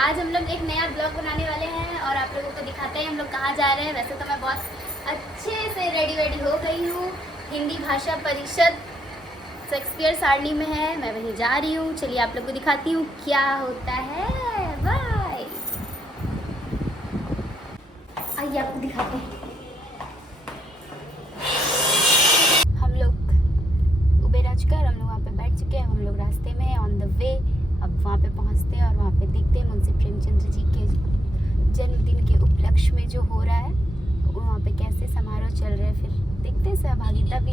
आज हम लोग एक नया ब्लॉग बनाने वाले हैं और आप लोगों को दिखाते हैं हम लोग कहाँ जा रहे हैं। वैसे तो मैं बहुत अच्छे से रेडी हो गई हूँ। हिंदी भाषा परिषद शेक्सपियर सारणी में है, मैं वहीं जा रही हूँ। चलिए आप लोग को दिखाती हूँ क्या होता है। बाय, आइए आपको दिखाते हैं। हम लोग उबेर आ चुका है, हम लोग वहाँ पे बैठ चुके हैं। हम लोग रास्ते में ऑन द वे। अब वहाँ पे पहुँचते हैं और वहाँ पे देखते हैं मुंशी प्रेमचंद्र जी के जन्मदिन के उपलक्ष्य में जो हो रहा है वहाँ पे कैसे समारोह चल रहा है। फिर देखते हैं, सहभागिता भी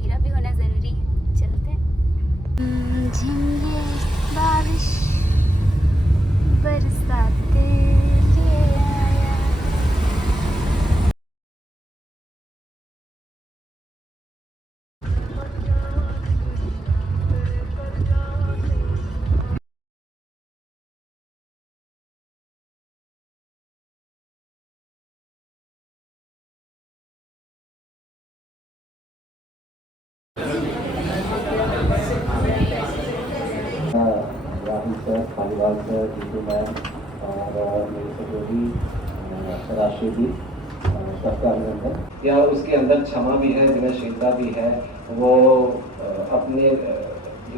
मेरा भी होना ज़रूरी है। चलते हैं। झिंगे बारिश बरसाते ले आया। Rahul sir, Paliwal sir, Jitu ma'am और मेरे सहयोगी राशि जी, सबका अभिनंदन। या उसके अंदर क्षमा भी है, विनयशीलता भी है। वो अपने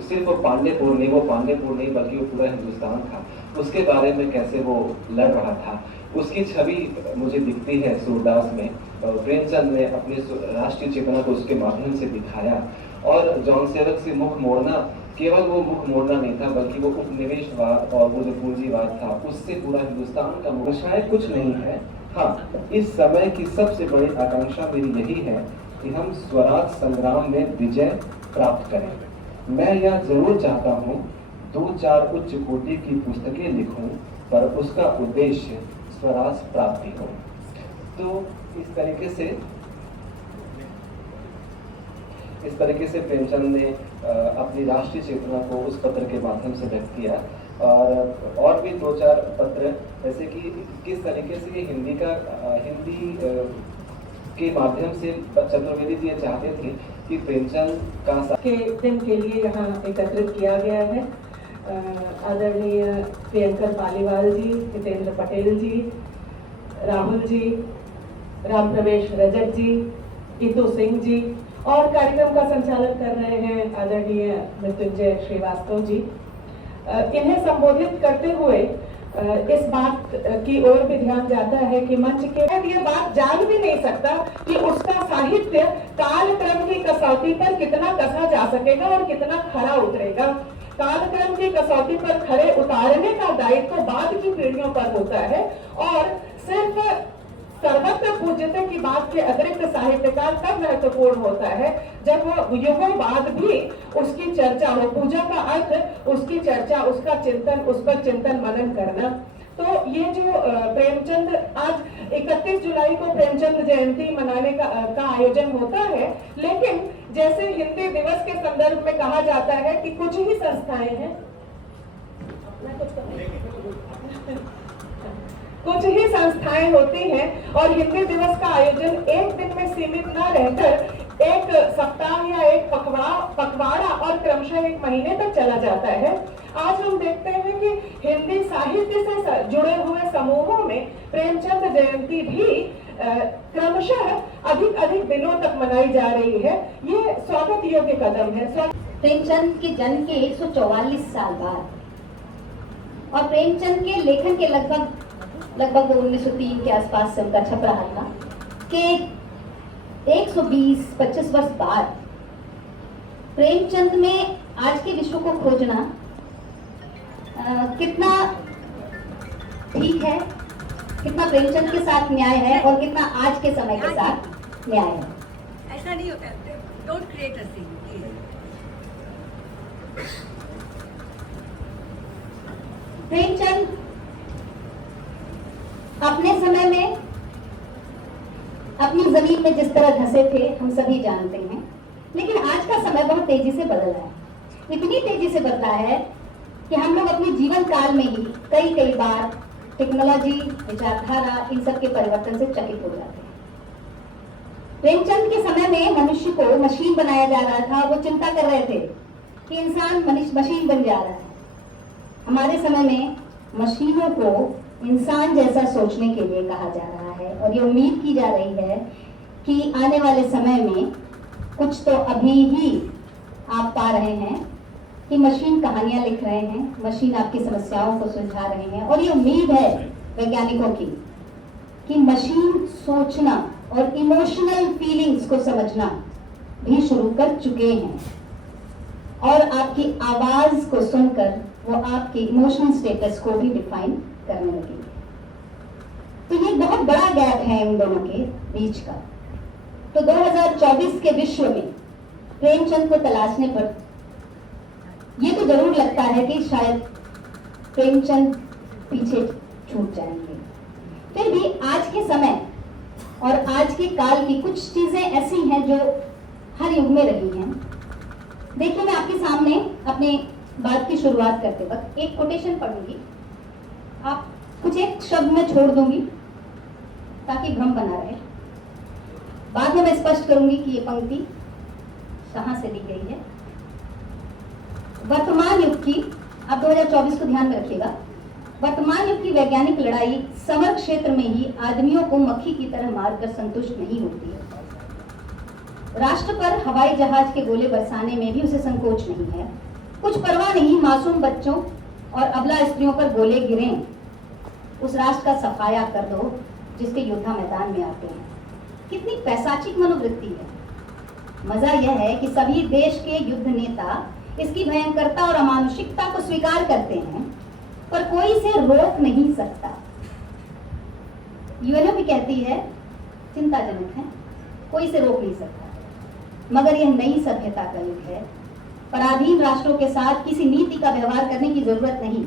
सिर्फ पांडेपुर नहीं बल्कि वो पूरा हिंदुस्तान था, उसके बारे में कैसे वो लड़ रहा था, उसकी छवि मुझे दिखती है सूरदास में। प्रेमचंद ने अपनी राष्ट्रीय चेतना को उसके माध्यम से दिखाया। और जॉन सेवक से मुख मोड़ना केवल वो मुख मोड़ना नहीं था, बल्कि वो उपनिवेशवाद और वो जो पूंजीवाद था उससे पूरा हिंदुस्तान का मुशायद कुछ नहीं है। हाँ, इस समय की सबसे बड़ी आकांक्षा मेरी यही है कि हम स्वराज संग्राम में विजय प्राप्त करें। मैं यह जरूर चाहता हूँ 2-4 उच्च कोटि की पुस्तकें लिखूं, पर उसका उद्देश्य स्वराज प्राप्ति हो। तो इस तरीके से प्रेमचंद ने अपनी राष्ट्रीय चेतना को उस पत्र के माध्यम से व्यक्त किया। और भी 2-4 पत्र, जैसे कि किस तरीके से ये हिंदी के माध्यम से चतुर्वेदी जी चाहते थे कि प्रेमचंद के दिन के लिए यहाँ एकत्रित किया गया है। आदरणीय प्रियंकर पालीवाल जी, हितेंद्र पटेल जी, राहुल जी, राम प्रवेश रजक जी, इतू सिंह जी, और कार्यक्रम का संचालन कर रहे हैं आदरणीय मृत्युंजय श्रीवास्तव जी। इन्हें संबोधित करते हुए इस बात की ओर भी ध्यान जाता है कि मंच के ये बात जान भी नहीं सकता कि उसका साहित्य कालक्रम की कसौटी पर कितना कसा जा सकेगा और कितना खरा उतरेगा। कालक्रम की कसौटी पर खरे उतारने का दायित्व तो बाद की पीढ़ियों पर होता है, और सिर्फ सर्वत्र पूज्यता की बात के अतिरिक्त साहित्यकार तब महत्वपूर्ण होता है जब वो युगों बाद भी उसकी चर्चा हो। पूजा का अर्थ उसकी चर्चा, उसका चिंतन, उस पर चिंतन मनन करना। तो ये जो प्रेमचंद, आज 31 जुलाई को प्रेमचंद जयंती मनाने का आयोजन होता है, लेकिन जैसे हिंदी दिवस के संदर्भ में कहा जाता है कि कुछ ही संस्थाएं हैं, कुछ ही संस्थाएं होती हैं, और हिंदी दिवस का आयोजन एक दिन में सीमित न रहकर एक सप्ताह या एक पखवाड़ा और क्रमशः एक महीने तक चला जाता है। आज हम देखते हैं कि हिंदी साहित्य से जुड़े हुए समूहों में प्रेमचंद जयंती भी क्रमशः अधिक दिनों तक मनाई जा रही है। ये स्वागत योग्य कदम है। प्रेमचंद के जन्म के 144 साल बाद और प्रेमचंद के लेखन के लगभग 1903 के आसपास से उनका छप रहा था कि 120-25 वर्ष बाद प्रेमचंद में आज के विश्व को खोजना कितना ठीक है, कितना प्रेमचंद के साथ न्याय है और कितना आज के समय के साथ न्याय है। ऐसा नहीं होता, don't create a scene. Premchand अपने समय में अपनी जमीन में जिस तरह धंसे थे हम सभी जानते हैं, लेकिन आज का समय बहुत तेजी से बदल रहा है। इतनी तेजी से बदला है कि हम लोग अपने जीवन काल में ही कई बार टेक्नोलॉजी, विचारधारा, इन सब के परिवर्तन से चकित हो जाते हैं। प्रेमचंद के समय में मनुष्य को मशीन बनाया जा रहा था, वो चिंता कर रहे थे कि इंसान मशीन बन जा रहा है। हमारे समय में मशीनों को इंसान जैसा सोचने के लिए कहा जा रहा है और ये उम्मीद की जा रही है कि आने वाले समय में कुछ तो अभी ही आप पा रहे हैं कि मशीन कहानियां लिख रहे हैं, मशीन आपकी समस्याओं को सुलझा रहे हैं और ये उम्मीद है वैज्ञानिकों की कि मशीन सोचना और इमोशनल फीलिंग्स को समझना भी शुरू कर चुके हैं और आपकी आवाज को सुनकर वो आपके इमोशनल स्टेटस को भी डिफाइन करने लगेंगे। तो ये बहुत बड़ा गैप है उन दोनों के बीच का। तो 2024 के विश्व में प्रेमचंद को तलाशने पर ये तो जरूर लगता है कि शायद प्रेमचंद पीछे छूट जाएंगे। फिर भी आज के समय और आज के काल की कुछ चीजें ऐसी हैं जो हर युग में रही हैं। देखिए, मैं आपके सामने अपने बात की शुरुआत करते वक्त एक कोटेशन पढ़ूंगी, आप कुछ एक शब्द में छोड़ दूंगी ताकि भ्रम बना रहे। बाद में मैं स्पष्ट करूंगी कि ये पंक्ति कहां से ली गई है। वर्तमान युग की, आप 2024 को ध्यान में रखिएगा, वर्तमान युग की वैज्ञानिक लड़ाई समर क्षेत्र में ही आदमियों को मक्खी की तरह मारकर संतुष्ट नहीं होती है। राष्ट्र पर हवाई जहाज के गोले बरसाने में भी उसे संकोच नहीं है। कुछ परवाह नहीं मासूम बच्चों और अबला स्त्रियों पर गोले गिरें, उस राष्ट्र का सफाया कर दो जिसके योद्धा मैदान में आते हैं। कितनी पैशाचिक मनोवृत्ति है। मजा यह है कि सभी देश के युद्ध नेता इसकी भयंकरता और अमानुषिकता को स्वीकार करते हैं, पर कोई इसे रोक नहीं सकता। यूएनओ भी कहती है चिंताजनक है, कोई इसे रोक नहीं सकता। मगर यह नई सभ्यता का युग है। पराधीन राष्ट्रों के साथ किसी नीति का व्यवहार करने की जरूरत नहीं।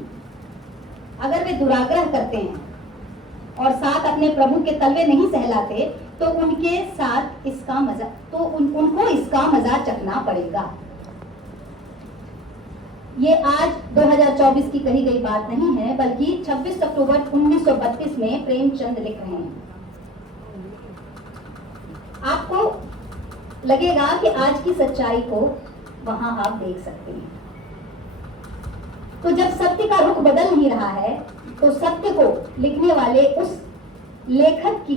अगर वे दुराग्रह करते हैं और साथ अपने प्रभु के तलवे नहीं सहलाते तो उनके साथ इसका मजा उनको इसका मजा चखना पड़ेगा। ये आज 2024 की कही गई बात नहीं है, बल्कि 26 अक्टूबर 1932 में प्रेमचंद लिख रहे हैं। आपको लगेगा कि आज की सच्चाई को वहां आप देख सकते हैं। तो जब सत्य का रुख बदल नहीं रहा है तो सत्य को लिखने वाले उस लेखक की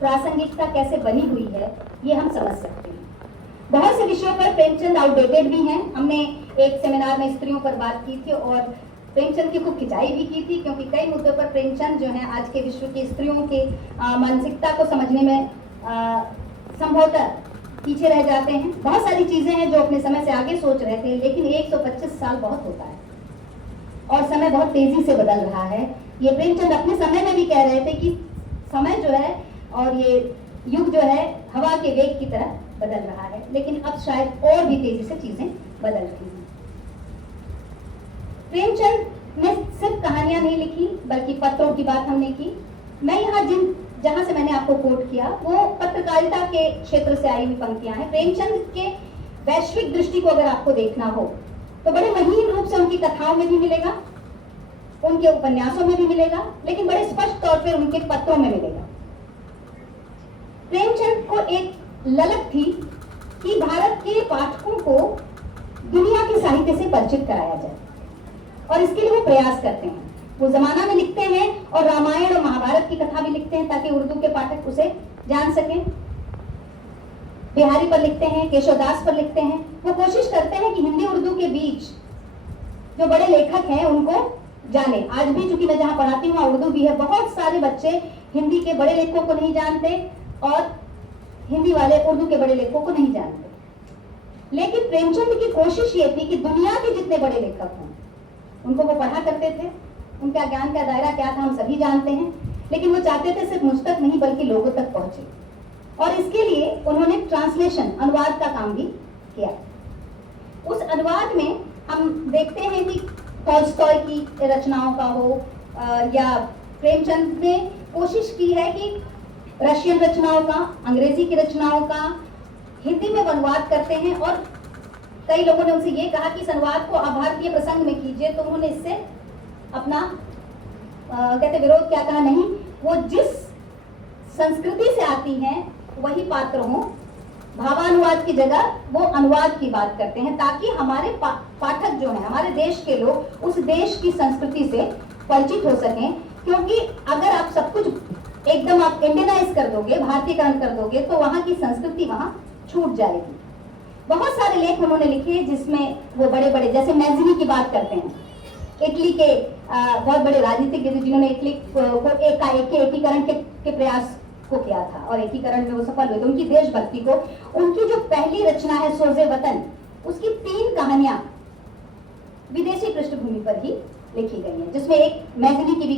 प्रासंगिकता कैसे बनी हुई है ये हम समझ सकते हैं। बहुत से विषयों पर प्रेमचंद आउटडेटेड भी हैं। हमने एक सेमिनार में स्त्रियों पर बात की थी और प्रेमचंद की खूब खिंचाई भी की थी, क्योंकि कई मुद्दों पर प्रेमचंद जो है आज के विश्व की स्त्रियों के मानसिकता को समझने में संभवतः पीछे रह जाते हैं। बहुत सारी चीजें हैं जो अपने समय से आगे सोच रहे थे, लेकिन 125 साल बहुत होता है और समय बहुत तेजी से बदल रहा है। ये प्रेमचंद अपने समय में भी कह रहे थे कि समय जो है और ये युग जो है हवा के वेग की तरह बदल रहा है, लेकिन अब शायद और भी तेजी से चीजें बदल रही हैं। प्रेमचंद ने सिर्फ कहानियां नहीं लिखी, बल्कि पत्रों की बात हमने की। मैं यहाँ जहां से मैंने आपको कोट किया वो पत्रकारिता के क्षेत्र से आई हुई पंक्तियां हैं। प्रेमचंद के वैश्विक दृष्टि को अगर आपको देखना हो तो बड़े महीन रूप से उनकी कथाओं में भी मिलेगा, उनके उपन्यासों में भी मिलेगा, लेकिन बड़े स्पष्ट तौर पर उनके पत्रों में मिलेगा। प्रेमचंद को एक ललक थी कि भारत के पाठकों को दुनिया के साहित्य से परिचित कराया जाए और इसके लिए वो प्रयास करते हैं। वो जमाना में लिखते हैं और रामायण और महाभारत की कथा भी लिखते हैं ताकि उर्दू के पाठक उसे जान सकें। बिहारी पर लिखते हैं, केशवदास पर लिखते हैं। वो कोशिश करते हैं कि हिंदी उर्दू के बीच जो बड़े लेखक हैं उनको जाने। आज भी चूंकि मैं जहाँ पढ़ाती हूँ उर्दू भी है, बहुत सारे बच्चे हिंदी के बड़े लेखकों को नहीं जानते और हिंदी वाले उर्दू के बड़े लेखकों को नहीं जानते। लेकिन प्रेमचंद की कोशिश ये थी कि दुनिया के जितने बड़े लेखक हों उनको वो पढ़ा करते थे। उनका ज्ञान का दायरा क्या था हम सभी जानते हैं, लेकिन वो चाहते थे सिर्फ मुझ तक नहीं बल्कि लोगों तक पहुंचे, और इसके लिए उन्होंने ट्रांसलेशन, अनुवाद का काम भी किया। उस अनुवाद में हम देखते हैं कि टॉल्स्टॉय की रचनाओं का हो या प्रेमचंद ने कोशिश की है कि रशियन रचनाओं का, अंग्रेजी की रचनाओं का हिंदी में अनुवाद करते हैं। और कई लोगों ने उनसे ये कहा कि इस अनुवाद को आप भारतीय प्रसंग में कीजिए, तो उन्होंने इससे अपना कहते विरोध क्या कहा, नहीं, वो जिस संस्कृति से आती हैं वही पात्र हों, भावानुवाद की जगह वो अनुवाद की बात करते हैं ताकि हमारे पाठक जो हैं, हमारे देश के लोग उस देश की संस्कृति से परिचित हो सकें, क्योंकि अगर आप सब कुछ एकदम आप इंडियनाइज कर दोगे, भारतीयकरण कर दोगे, तो वहाँ की संस्कृति वहाँ छूट जाएगी। बहुत सारे लेख उन्होंने लिखे जिसमें वो बड़े बड़े, जैसे मैज़नी की बात करते हैं, इटली के बहुत बड़े राजनीतिज्ञ थे जिन्होंने इटली को एकीकरण के प्रयास को किया था और एकीकरण में वो सफल हुए थे। उनकी देशभक्ति को, उनकी जो पहली रचना है सोजे वतन, उसकी 3 कहानियां विदेशी पृष्ठभूमि पर ही लिखी गई हैं, जिसमें एक मैज़नी की भी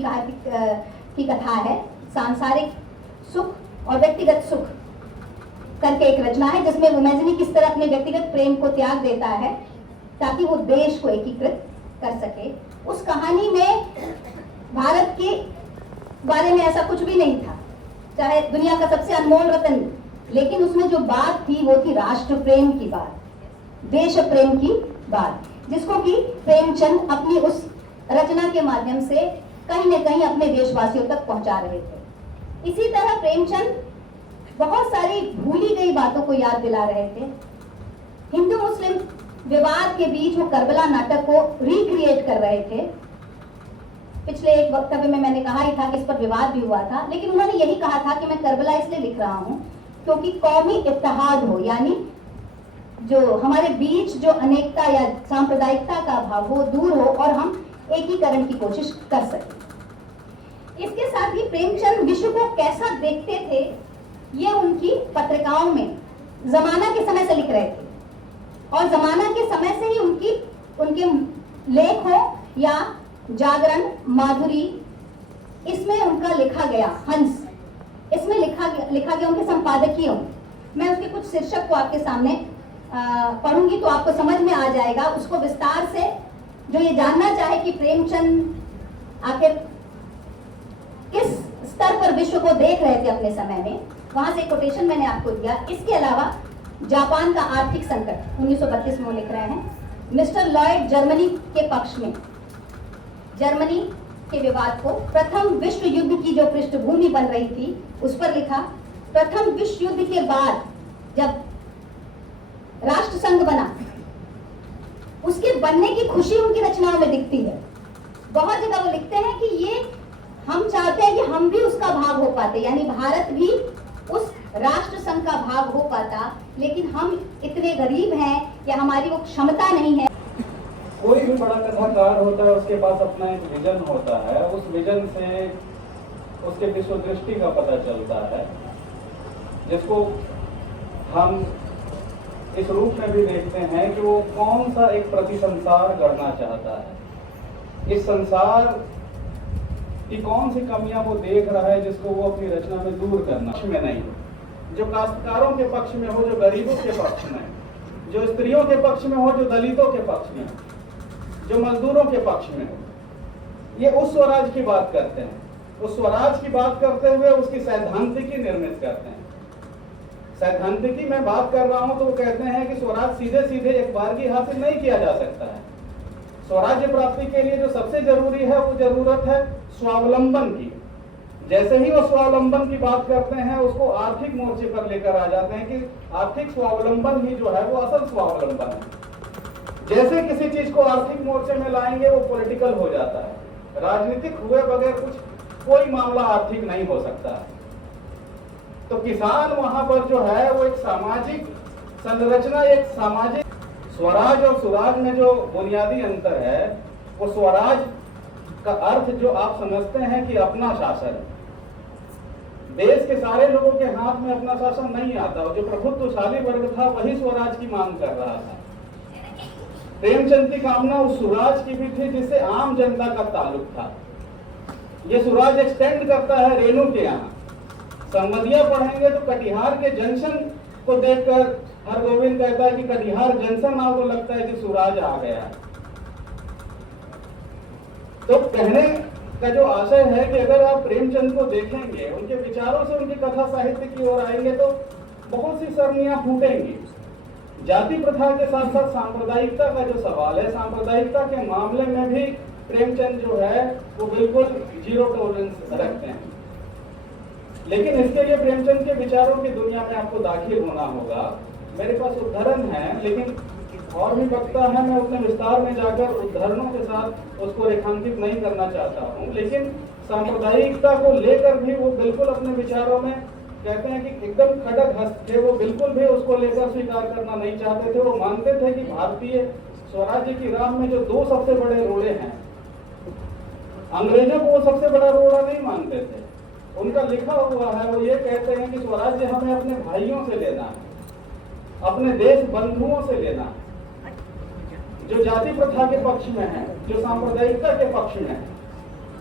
की कथा है, सांसारिक सुख और व्यक्तिगत सुख करके एक रचना है, जिसमें वो मैज़नी किस तरह अपने व्यक्तिगत प्रेम को त्याग देता है ताकि वो देश को एकीकृत कर सके। उस कहानी में भारत के बारे में ऐसा कुछ भी नहीं था, चाहे दुनिया का सबसे अनमोल रत्न, लेकिन उसमें जो बात थी वो थी राष्ट्र प्रेम की बात, देश प्रेम की बात, जिसको कि प्रेमचंद अपनी उस रचना के माध्यम से कहीं न कहीं अपने देशवासियों तक पहुंचा रहे थे। इसी तरह प्रेमचंद बहुत सारी भूली गई बातों को याद दिला रहे थे। हिंदू मुस्लिम विवाद के बीच वो करबला नाटक को रिक्रिएट कर रहे थे। पिछले एक वक्तव्य में मैंने कहा ही था कि इस पर विवाद भी हुआ था, लेकिन उन्होंने यही कहा था कि मैं करबला इसलिए लिख रहा हूं क्योंकि कौमी इत्तेहाद हो, यानी जो हमारे बीच जो अनेकता या सांप्रदायिकता का भाव वो दूर हो और हम एकीकरण की कोशिश कर सकें। इसके साथ ही प्रेमचंद विश्व को कैसा देखते थे ये उनकी पत्रिकाओं में जमाना के समय से लिख रहे थे, और जमाना के समय से ही उनके लेख हो या जागरण, माधुरी, इसमें उनका लिखा गया, हंस, इसमें लिखा गया उनके संपादकीय। मैं उसके कुछ शीर्षक को आपके सामने पढ़ूंगी तो आपको समझ में आ जाएगा। उसको विस्तार से जो ये जानना चाहे कि प्रेमचंद आखिर किस स्तर पर विश्व को देख रहे थे अपने समय में, वहां से कोटेशन मैंने आपको दिया। इसके अलावा जापान का आर्थिक संकट 1932 में लिख रहे हैं। मिस्टर लॉयड जर्मनी के पक्ष में जर्मनी के विवाद को, प्रथम विश्व युद्ध की जो पृष्ठभूमि बन रही थी उस पर लिखा। प्रथम विश्व युद्ध के बाद जब राष्ट्र संघ बना, उसके बनने की खुशी उनकी रचनाओं में दिखती है। बहुत जगह वो लिखते हैं कि ये हम चाहते हैं कि हम भी उसका भाग हो पाते, यानी भारत भी उस राष्ट्र संघ का भाग हो पाता, लेकिन हम इतने गरीब हैं या हमारी वो क्षमता नहीं है। कोई भी बड़ा कथाकार होता है, उसके पास अपना एक विजन होता है, उस विजन से उसके विश्व दृष्टि का पता चलता है, जिसको हम इस रूप में भी देखते हैं कि वो कौन सा एक प्रतिसंसार गढ़ना चाहता है, इस संसार की कौन सी कमियां वो देख रहा है जिसको वो अपनी रचना में दूर करना में नहीं, जो काश्तकारों के पक्ष में हो, जो गरीबों के पक्ष में, जो स्त्रियों के पक्ष में हो, जो दलितों के पक्ष में, जो मजदूरों के पक्ष में हो, ये उस स्वराज की बात करते हैं। उस स्वराज की बात करते हुए उसकी सैद्धांतिकी निर्मित करते हैं। सैद्धांतिकी में बात कर रहा हूं तो वो कहते हैं कि स्वराज सीधे सीधे एक बारगी हासिल नहीं किया जा सकता है। स्वराज्य प्राप्ति के लिए जो सबसे जरूरी है वो जरूरत है स्वावलंबन की। जैसे ही वो स्वावलंबन की बात करते हैं उसको आर्थिक मोर्चे पर लेकर आ जाते हैं कि आर्थिक स्वावलंबन ही जो है वो असल स्वावलंबन है। जैसे किसी चीज को आर्थिक मोर्चे में लाएंगे वो पॉलिटिकल हो जाता है। राजनीतिक हुए बगैर कोई मामला आर्थिक नहीं हो सकता है। तो किसान वहां पर जो है वो एक सामाजिक संरचना, एक सामाजिक स्वराज और सुराज में जो बुनियादी अंतर है, वो स्वराज का अर्थ जो आप समझते हैं कि अपना शासन, देश के सारे लोगों के हाथ में अपना शासन नहीं आता, और जो प्रभुत्वशाली वर्ग था वही स्वराज की मांग कर रहा था। प्रेमचंद की कामना उस स्वराज की भी थी जिससे आम जनता का ताल्लुक था। ये स्वराज एक्सटेंड करता है रेणु के यहाँ। संवदिया पढ़ेंगे तो कटिहार के जंक्शन को देखकर हरगोविंद कहता है कि कटिहार जंक्शन आओ तो लगता है कि स्वराज आ गया। तो कहने का जो आशय है कि अगर आप प्रेमचंद को देखेंगे, उनके विचारों से उनकी कथा साहित्य की ओर आएंगे तो बहुत सी सरणियां फूटेंगी। जाति प्रथा के साथ साथ सांप्रदायिकता का जो सवाल है, सांप्रदायिकता के मामले में भी प्रेमचंद जो है वो बिल्कुल जीरो टॉलरेंस रखते हैं। लेकिन इसके लिए प्रेमचंद के विचारों की दुनिया में आपको दाखिल होना होगा। मेरे पास उदाहरण है, लेकिन और भी बकता है, मैं उतने विस्तार में जाकर उदाहरणों के साथ उसको रेखांकित नहीं करना चाहता हूँ, लेकिन सांप्रदायिकता को लेकर भी वो बिल्कुल अपने विचारों में कहते हैं कि एकदम खड़क हस्त थे। वो बिल्कुल भी उसको लेकर स्वीकार करना नहीं चाहते थे। वो मानते थे कि भारतीय स्वराज्य की राह में जो दो सबसे बड़े रोड़े हैं, अंग्रेजों को वो सबसे बड़ा रोड़ा नहीं मानते थे। उनका लिखा हुआ है, वो ये कहते हैं कि स्वराज्य हमें अपने भाइयों से लेना है, अपने देश बंधुओं से लेना है, जो जाति प्रथा के पक्ष में है, जो सांप्रदायिकता के पक्ष में है।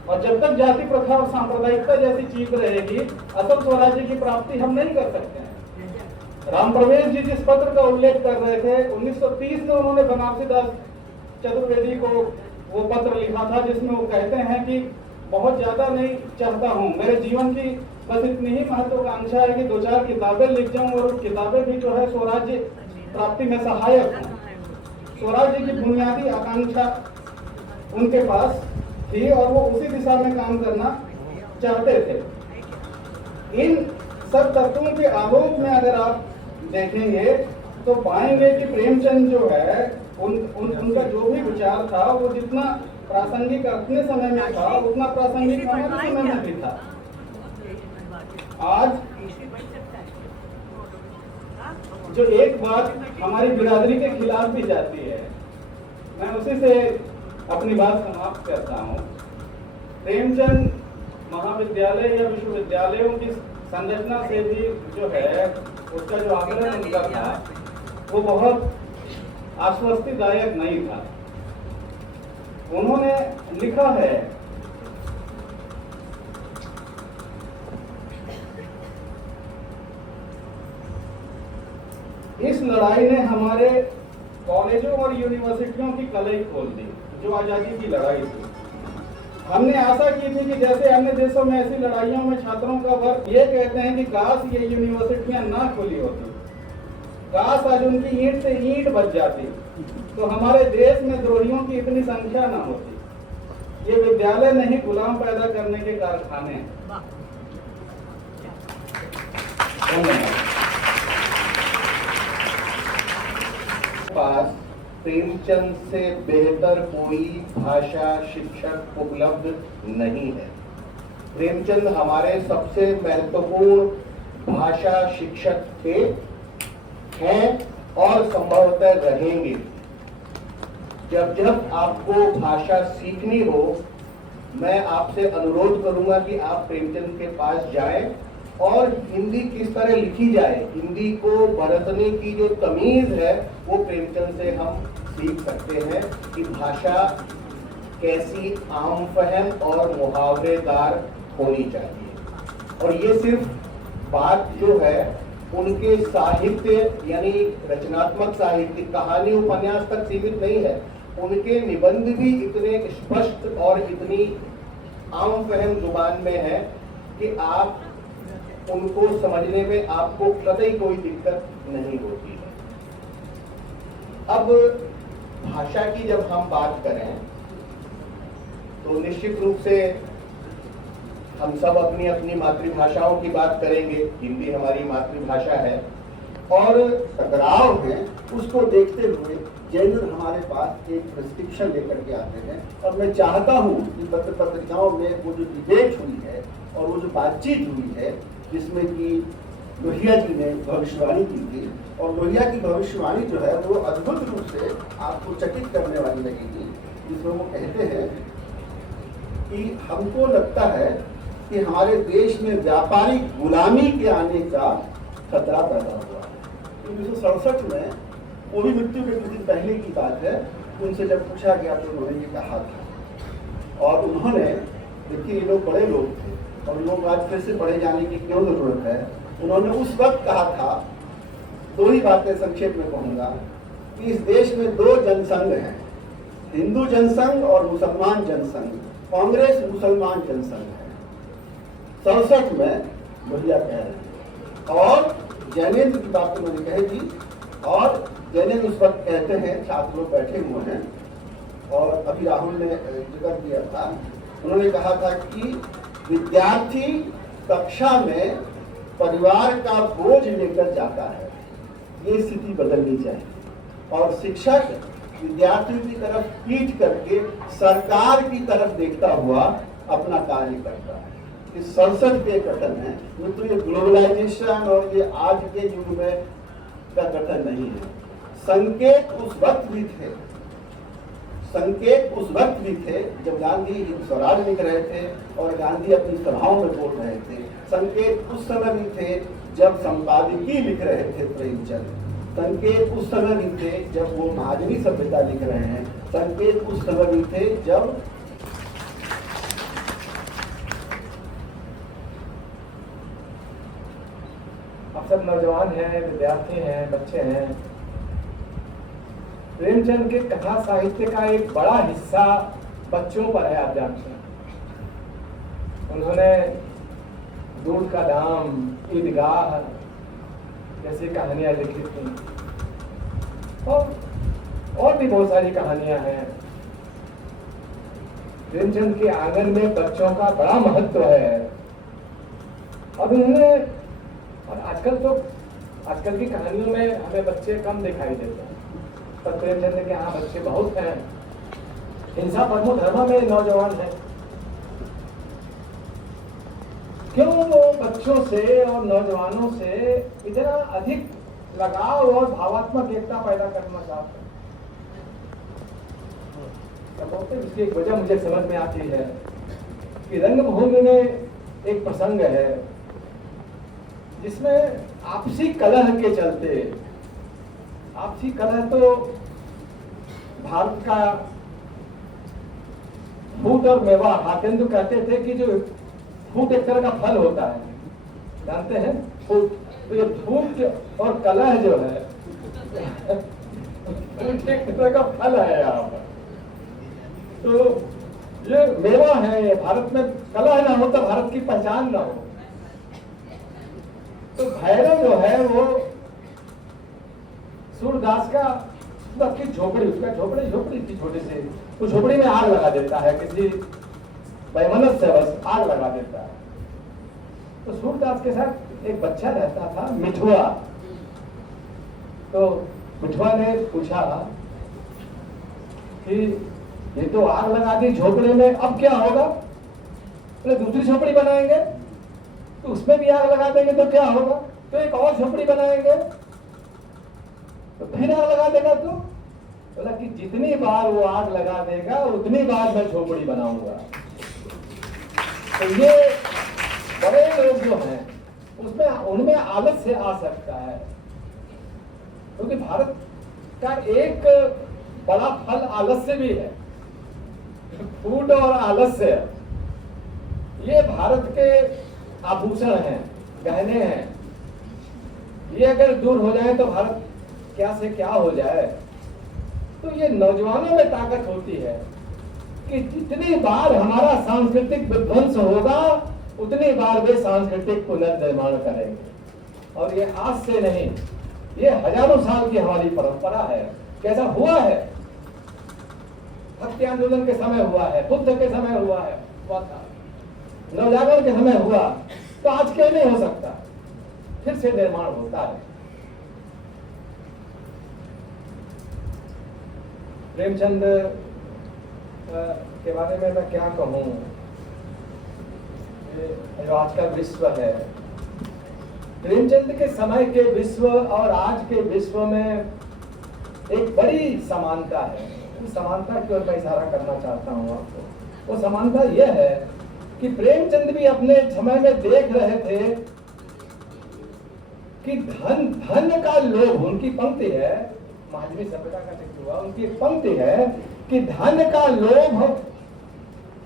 और जब तक जाति प्रथा और सांप्रदायिकता जैसी चीज रहेगी, असल स्वराज्य की प्राप्ति हम नहीं कर सकते हैं। राम प्रवेश जी जिस पत्र का उल्लेख कर रहे थे, 1930 में उन्होंने बनारसी दास चतुर्वेदी को वो पत्र लिखा था, जिसमें वो कहते हैं कि बहुत ज्यादा नहीं चाहता हूँ, मेरे जीवन की बस इतनी ही महत्वाकांक्षा है कि 2-4 किताबें लिख जाऊं और वो किताबें भी जो है स्वराज्य प्राप्ति में सहायक हों। स्वराज्य की बुनियादी आकांक्षा उनके पास थी और वो उसी दिशा में काम करना चाहते थे। इन सब तत्वों के आलोक में अगर आप देखेंगे तो पाएंगे कि प्रेमचंद जो है उनका जो भी विचार था वो जितना प्रासंगिक अपने समय में था, उतना प्रासंगिक हमारे समय में भी था। आज जो एक बात हमारी बिरादरी के खिलाफ भी जाती है, मैं उसी से अपनी बात समाप्त करता हूँ। प्रेमचंद महाविद्यालय या विश्वविद्यालयों की संरचना से भी जो है उसका जो आकलन उनका था वो बहुत आश्वस्तिदायक नहीं था। उन्होंने लिखा है इस लड़ाई ने हमारे कॉलेजों और यूनिवर्सिटियों की कलई खोल दी, जो आजादी की लड़ाई थी। हमने आशा की थी कि जैसे अन्य देशों में ऐसी लड़ाइयों में छात्रों का वर्ग ये कहते हैं कि काश ये यूनिवर्सिटियां ना खुली होती, काश आज उनकी ईंट से ईंट बच जाती, तो हमारे देश में द्रोहियों की इतनी संख्या ना होती। ये विद्यालय नहीं, गुलाम पैदा करने के कारखाने हैं। पास प्रेमचंद से बेहतर कोई भाषा शिक्षक उपलब्ध नहीं है। प्रेमचंद हमारे सबसे महत्वपूर्ण भाषा शिक्षक थे, हैं और संभवतः रहेंगे। जब जब आपको भाषा सीखनी हो, मैं आपसे अनुरोध करूंगा कि आप प्रेमचंद के पास जाएं और हिंदी किस तरह लिखी जाए, हिंदी को बरतने की जो तमीज है वो प्रेमचंद से हम सीख सकते हैं कि भाषा कैसी आम फहम और मुहावरेदार होनी चाहिए। और ये सिर्फ बात जो है उनके साहित्य यानी रचनात्मक साहित्य, कहानी उपन्यास तक सीमित नहीं है। उनके निबंध भी इतने स्पष्ट और इतनी आम फहम जुबान में है कि आप उनको समझने में आपको कतई कोई दिक्कत नहीं होती है। अब भाषा की जब हम बात करें तो निश्चित रूप से हम सब अपनी अपनी मातृभाषाओं की बात करेंगे। हिंदी हमारी मातृभाषा है और टकराव है, उसको देखते हुए जैनर हमारे पास एक प्रिस्क्रिप्शन लेकर के आते हैं। और मैं चाहता हूँ कि पत्रिकाओं में वो जो डिबेट हुई है और वो जो बातचीत हुई है, जिसमें कि लोहिया जी ने भविष्यवाणी की थी, और लोहिया की भविष्यवाणी जो है वो अद्भुत रूप से आपको चकित करने वाली लगेगी, जिसमें वो कहते हैं कि हमको लगता है कि हमारे देश में व्यापारिक गुलामी के आने का खतरा पैदा हुआ है। 1967 में वो भी मृत्यु के कुछ दिन पहले की बात है, उनसे जब पूछा गया तो उन्होंने ये कहा था। और उन्होंने, देखिए ये लोग बड़े लोग थे और लोग आज फिर से पढ़े जाने की क्यों जरूरत है, उन्होंने उस वक्त कहा था, दो ही बातें संक्षेप में कहूँगा, कि इस देश में दो जनसंघ हैं, हिंदू जनसंघ और मुसलमान जनसंघ। कांग्रेस मुसलमान जनसंघ है। 67 में लोहिया कह रहे हैं। और जैनेन्द्र की बात उन्होंने कही थी, और जैनेन्द्र उस वक्त कहते हैं, छात्र लोग बैठे हुए हैं और अभी राहुल ने जिक्र किया था, उन्होंने कहा था कि विद्यार्थी कक्षा में परिवार का बोझ लेकर जाता है, ये स्थिति बदलनी चाहिए। और शिक्षक विद्यार्थियों की तरफ पीठ करके सरकार की तरफ देखता हुआ अपना कार्य करता है। इस संसद के गठन है, तो ये ग्लोबलाइजेशन और ये आज के युग में का गठन नहीं है। संकेत उस वक्त भी थे, संकेत उस वक्त भी थे जब गांधी हिंद स्वराज लिख रहे थे और गांधी अपनी सभाओं में बोल रहे थे। संकेत उस समय भी थे जब संपादकीय लिख रहे थे प्रेमचंद। संकेत उस समय भी थे जब वो महाजनी सभ्यता लिख रहे हैं। संकेत उस समय भी थे जब आप सब नौजवान हैं, विद्यार्थी हैं, बच्चे हैं। प्रेमचंद के कथा साहित्य का एक बड़ा हिस्सा बच्चों पर है, आप जानते हैं। उन्होंने दूध का दाम, ईदगाह जैसी कहानियां लिखी थी और भी बहुत सारी कहानियां हैं। प्रेमचंद के आंगन में बच्चों का बड़ा महत्व है। अब उन्होंने और आजकल की कहानियों में हमें बच्चे कम दिखाई देते हैं, पर प्रेमचंद के यहाँ बच्चे बहुत हैं। हिंसा परमो धर्म में नौजवान हैं। क्यों वो बच्चों से और नौजवानों से इतना अधिक लगाव और भावात्मक एकता पैदा करना चाहते हैं? इसकी एक वजह मुझे समझ में आती है कि रंगभूमि में एक प्रसंग है जिसमें आपसी कलह के चलते, आपसी कलह तो भारत का फूट और मेवा, हाथेंदु कहते थे कि जो फूट एक तरह का फल होता है, जानते हैं फूट। तो ये फूट और कलह जो है एक तरह का फल है यहाँ पर। तो ये मेवा है। भारत में कलह ना हो तो भारत की पहचान ना हो। तो भैरव जो है वो सूरदास का उसकी झोपड़ी, उसका झोपड़ी थी छोटी सी, उस झोपड़ी में आग लगा देता है, किसी बेमनस से बस आग लगा देता है। तो सूरदास के साथ एक बच्चा रहता था, मिठुआ। तो मिठुआ ने पूछा कि ये तो आग लगा दी झोपड़ी में, अब क्या होगा? बोले दूसरी झोपड़ी बनाएंगे, तो उसमें भी आग लगा देंगे तो क्या होगा? तो एक और झोपड़ी बनाएंगे, तो फिर आग लगा देगा। तो बोला कि जितनी बार वो आग लगा देगा उतनी बार मैं झोपड़ी बनाऊंगा। तो ये बड़े लोग जो हैं उसमें उनमें आलस्य आ सकता है, क्योंकि भारत का एक बड़ा फल आलस्य भी है। फूट और आलस्य ये भारत के आभूषण हैं, गहने हैं। ये अगर दूर हो जाए तो भारत क्या से क्या हो जाए। तो ये नौजवानों में ताकत होती है कि जितनी बार हमारा सांस्कृतिक विध्वंस होगा उतनी बार वे सांस्कृतिक पुनर्निर्माण करेंगे। और ये आज से नहीं, ये हजारों साल की हमारी परंपरा है। कैसा हुआ है? भक्ति आंदोलन के समय हुआ है, बुद्ध के समय हुआ है, नवजागरण के समय हुआ, तो आज क्यों नहीं हो सकता? फिर से निर्माण होता है। प्रेमचंद के बारे में मैं क्या कहूँ, जो आज का विश्व है, प्रेमचंद के समय के विश्व और आज के विश्व में एक बड़ी समानता है। उस समानता की ओर मैं इशारा करना चाहता हूँ आपको। वो समानता यह है कि प्रेमचंद भी अपने समय में देख रहे थे कि धन का लोभ, उनकी पंक्ति है, महाजनी सभ्यता का जिक्र हुआ, उनकी पंक्ति है कि धन का लोभ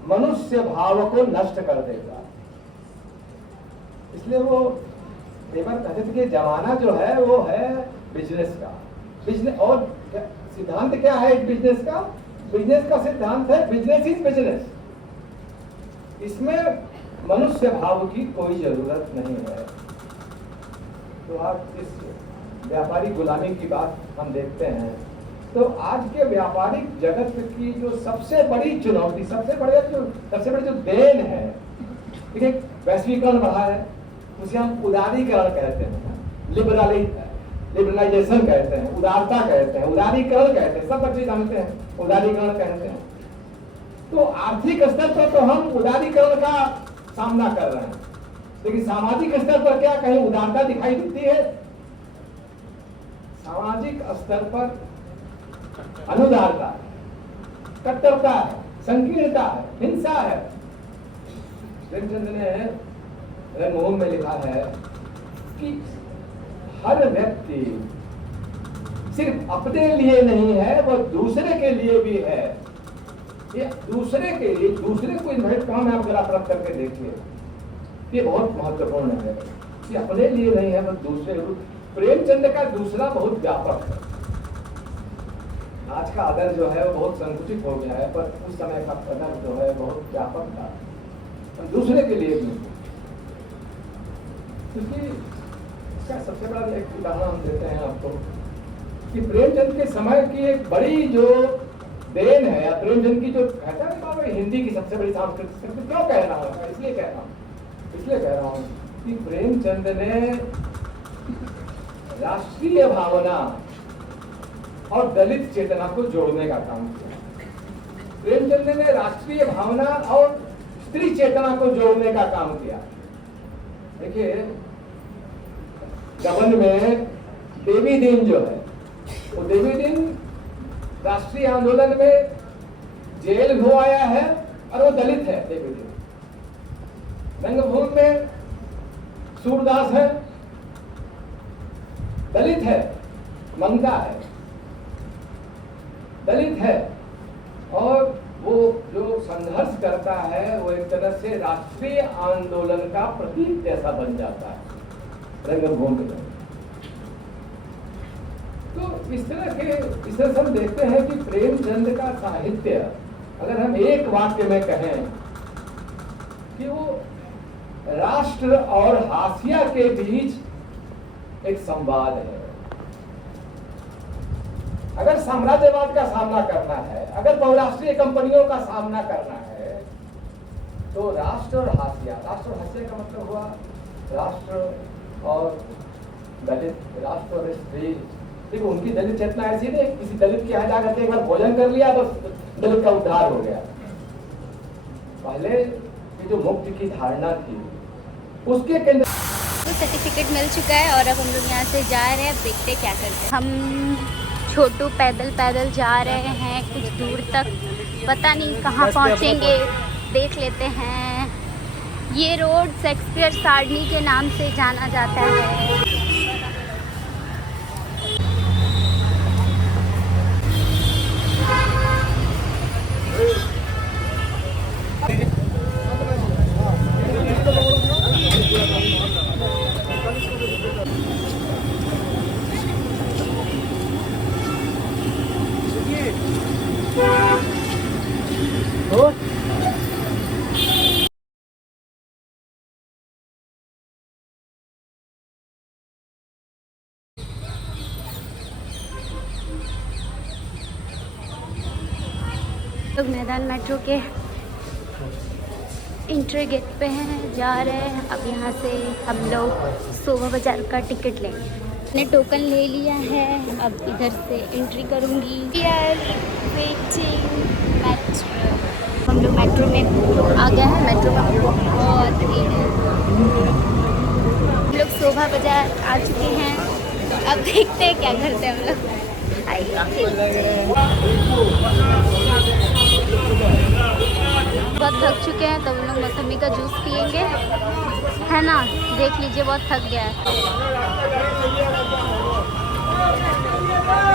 मनुष्य भाव को नष्ट कर देगा। इसलिए वो देवर कहते थे कि जमाना जो है वो है बिजनेस का। बिजनेस और सिद्धांत क्या है इस बिजनेस का? बिजनेस का सिद्धांत है बिजनेस इज बिजनेस। इसमें मनुष्य भाव की कोई जरूरत नहीं है। तो आज इस व्यापारिक गुलामी की बात हम देखते हैं, तो आज के व्यापारिक जगत की जो सबसे बड़ी चुनौती, सबसे बड़ी जो देन है, देखिए वैश्वीकरण बढ़ा है, उसे हम उदारीकरण कहते हैं, लिबरलाइजेशन कहते हैं, उदारता कहते हैं, उदारीकरण कहते हैं, सब बच्चे जानते हैं उदारीकरण कहते हैं। तो आर्थिक स्तर पर तो हम उदारीकरण का सामना कर रहे हैं, लेकिन सामाजिक स्तर पर क्या कहीं उदारता दिखाई देती है? सामाजिक स्तर पर अनुदारता है, कट्टरता है, संकीर्णता है, हिंसा है। प्रेमचंद ने रंगभूमि में लिखा है कि हर व्यक्ति सिर्फ अपने लिए नहीं है, वह दूसरे के लिए भी है। ये दूसरे के लिए, दूसरे को इन्वाइट काम है, आप जरा प्रकट करके देखिए, ये बहुत महत्वपूर्ण है कि अपने लिए नहीं है, वह दूसरे। प्रेमचंद का दूसरा बहुत व्यापक है। आज का अदर जो है वो बहुत संकुचित हो गया है, पर उस समय का अदर जो है बहुत व्यापक था, दूसरे के लिए भी। क्योंकि इसका सबसे बड़ा एक उदाहरण हम देते हैं आपको कि प्रेमचंद के समय की एक बड़ी जो देन है, या प्रेमचंद की जो कहता है हिंदी की सबसे बड़ी सांस्कृतिक शक्ति, क्यों कह रहा हूँ, इसलिए कह रहा हूँ कि प्रेमचंद ने राष्ट्रीय भावना और दलित चेतना को जोड़ने का काम किया। प्रेमचंद ने राष्ट्रीय भावना और स्त्री चेतना को जोड़ने का काम किया। देखिए, गबन में देवी दिन जो है, वो देवी दिन राष्ट्रीय आंदोलन में जेल हो आया है और वो दलित है। देवी दिन रंगभूमि में सूरदास है, दलित है, मंगा है, दलित है, और वो जो संघर्ष करता है वो एक तरह से राष्ट्रीय आंदोलन का प्रतीक जैसा बन जाता है रंगभूमि में। तो इस तरह से हम देखते हैं कि प्रेमचंद का साहित्य, अगर हम एक वाक्य में कहें कि वो राष्ट्र और हाशिया के बीच एक संवाद है। अगर साम्राज्यवाद का सामना करना है, अगर बहुराष्ट्रीय कंपनियों का सामना करना है, तो राष्ट्र और हाशिया का मतलब हुआ राष्ट्र और दलित, राष्ट्र और स्त्री। देखो, उनकी दलित चेतना ऐसी नहीं, किसी दलित के यहाँ जाकर एक बार भोजन कर लिया बस दलित का उद्धार हो गया। पहले ये जो मुक्ति की धारणा थी उसके केंद्र तो सर्टिफिकेट मिल चुका है और अब हम लोग यहाँ से जा रहे हैं। अब देखते क्या करते हैं। हम छोटू पैदल जा रहे हैं कुछ दूर तक, पता नहीं कहाँ पहुँचेंगे, देख लेते हैं। ये रोड शेक्सपियर सारणी के नाम से जाना जाता है। लोग मैदान मेट्रो के इंट्री गेट पे हैं, जा रहे हैं। अब यहाँ से हम लोग शोभा बाजार का टिकट लेंगे। मैंने टोकन ले लिया है, अब इधर से एंट्री करूँगी। मेट्रो, हम लोग मेट्रो में आ गए हैं। मेट्रो में बहुत भीड़ है। हम लोग शोभा बाजार आ चुके हैं, तो अब देखते हैं क्या करते हैं हम लोग। बहुत थक चुके हैं, तो हम लोग मौसमी का जूस पियेंगे, है ना। देख लीजिए, बहुत थक गया है।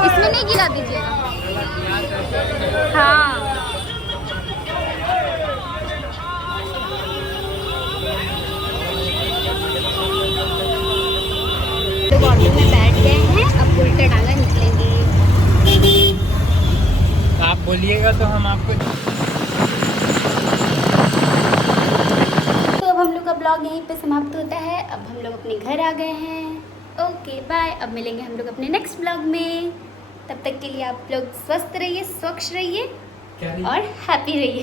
इसमें नहीं गिरा दीजिएगा। हाँ, लोग ऑटो में बैठ गए हैं, अब उल्टा डांगा निकलेंगे। आप बोलिएगा तो हम आपको। तो अब हम लोग का ब्लॉग यहीं पे समाप्त होता है। अब हम लोग अपने घर आ गए हैं। Okay bye. अब मिलेंगे हम लोग अपने नेक्स्ट ब्लॉग में। तब तक के लिए आप लोग स्वस्थ रहिए, स्वच्छ रहिए और हैप्पी रहिए।